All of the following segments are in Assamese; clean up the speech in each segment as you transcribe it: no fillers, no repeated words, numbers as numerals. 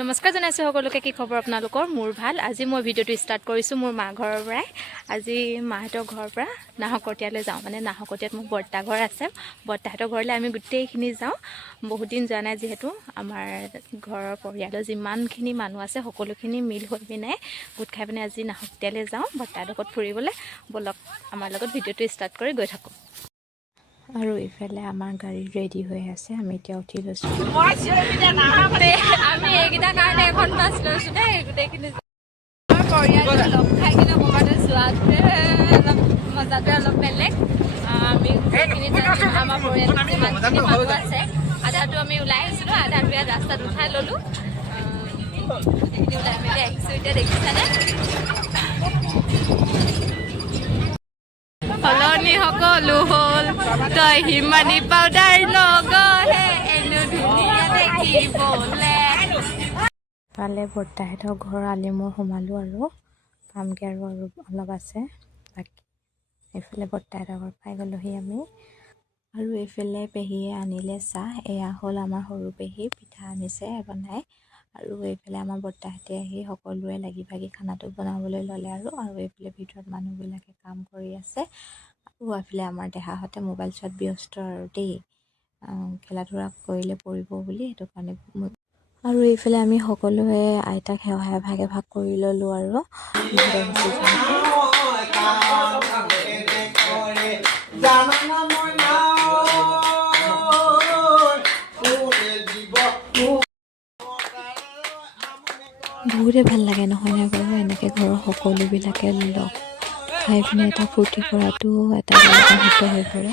নমস্কাৰ জনাইছোঁ সকলোকে। কি খবৰ আপোনালোকৰ? মোৰ ভাল। আজি মই ভিডিঅ'টো ষ্টাৰ্ট কৰিছোঁ মোৰ মা ঘৰৰ পৰাই। আজি মাহঁতৰ ঘৰৰ পৰা নাহকটীয়ালৈ যাওঁ, মানে নাহকটীয়াত মোৰ বৰ্তা ঘৰ আছে। বৰ্তাহঁতৰ ঘৰলৈ আমি গোটেইখিনি যাওঁ। বহুত দিন যোৱা নাই, যিহেতু আমাৰ ঘৰৰ পৰিয়ালৰ যিমানখিনি মানুহ আছে সকলোখিনি মিল হৈ পিনে গোট খাই পিনে আজি নাহকটীয়ালৈ যাওঁ বৰ্তাহঁতৰ লগত ফুৰিবলৈ। ব'লক আমাৰ লগত ভিডিঅ'টো ষ্টাৰ্ট কৰি গৈ থাকোঁ। আৰু ইফালে আমাৰ গাড়ী ৰেডি হৈ আছে, আমি এতিয়া উঠি লৈছোঁ। আমি এইকেইটাৰ কাৰণে এখন বাছ লৈছোঁ দেই। গোটেইখিনি পৰিয়ালটো লগ খাই কিনে ক'ৰবালৈ যোৱাটোৱে অলপ মজাটোৱে অলপ বেলেগ। আমি গোটেইখিনি আমাৰ পৰিয়ালত যিমানখিনি মানুহ আছে আধাটো আমি ওলাই আহিছিলোঁ, আধাটো ইয়াত ৰাস্তাত উঠাই ল'লোঁ। গোটেইখিনি ওলাই মেলি আহিছোঁ। এতিয়া দেখিছেনে সলনি সকলো হ'ল, তই হিমানী পাউডাৰ নগহে এনে ধুনীয়া দেখিবলে। ইফালে বৰ্তাহঁতৰ ঘৰ আলিমূৰ সোমালোঁ আৰু পামগৈ আৰু অলপ আছে বাকী। এইফালে বৰ্তাহঁতৰ ঘৰ পাই গ'লোহি আমি। আৰু এইফালে পেহীয়ে আনিলে চাহ। এয়া হ'ল আমাৰ সৰু পেহী, পিঠা আনিছে বনাই। আৰু এইফালে আমাৰ বৰ্তাহঁতে আহি সকলোৱে লাগি ভাগি খানাটো বনাবলৈ ল'লে আৰু এইফালে ভিতৰত মানুহবিলাকে কাম কৰি আছে। আৰু এইফালে আমাৰ দেহাহঁতে মোবাইল চোৱাত ব্যস্ত আৰু দেই, খেলা ধূলা কৰিলে পৰিব বুলি, সেইটো কাৰণে। আৰু এইফালে আমি সকলোৱে আইতাক সেৱা ভাগে ভাগ কৰি ল'লোঁ আৰু বহুতে ভাল লাগে নহয়নে বাৰু? এনেকৈ ঘৰৰ সকলোবিলাকে লগ খাই পিনে এটা ফূৰ্তি কৰাটো এটা মুহূৰ্ত হৈ পৰে।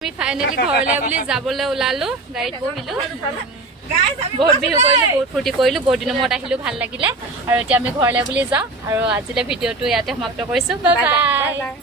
আমি ফাইনেলি ঘৰলৈ বুলি যাবলৈ ওলালোঁ, গাড়ীত বহিলোঁ, বহুত বিহু কৰিলোঁ, বহুত ফূৰ্তি কৰিলোঁ, বহুত দিনৰ মূৰত আহিলোঁ, ভাল লাগিলে। আৰু এতিয়া আমি ঘৰলৈ বুলি যাওঁ। আৰু আজিলৈ ভিডিঅ'টো ইয়াতে সমাপ্ত কৰিছোঁ। Bye bye.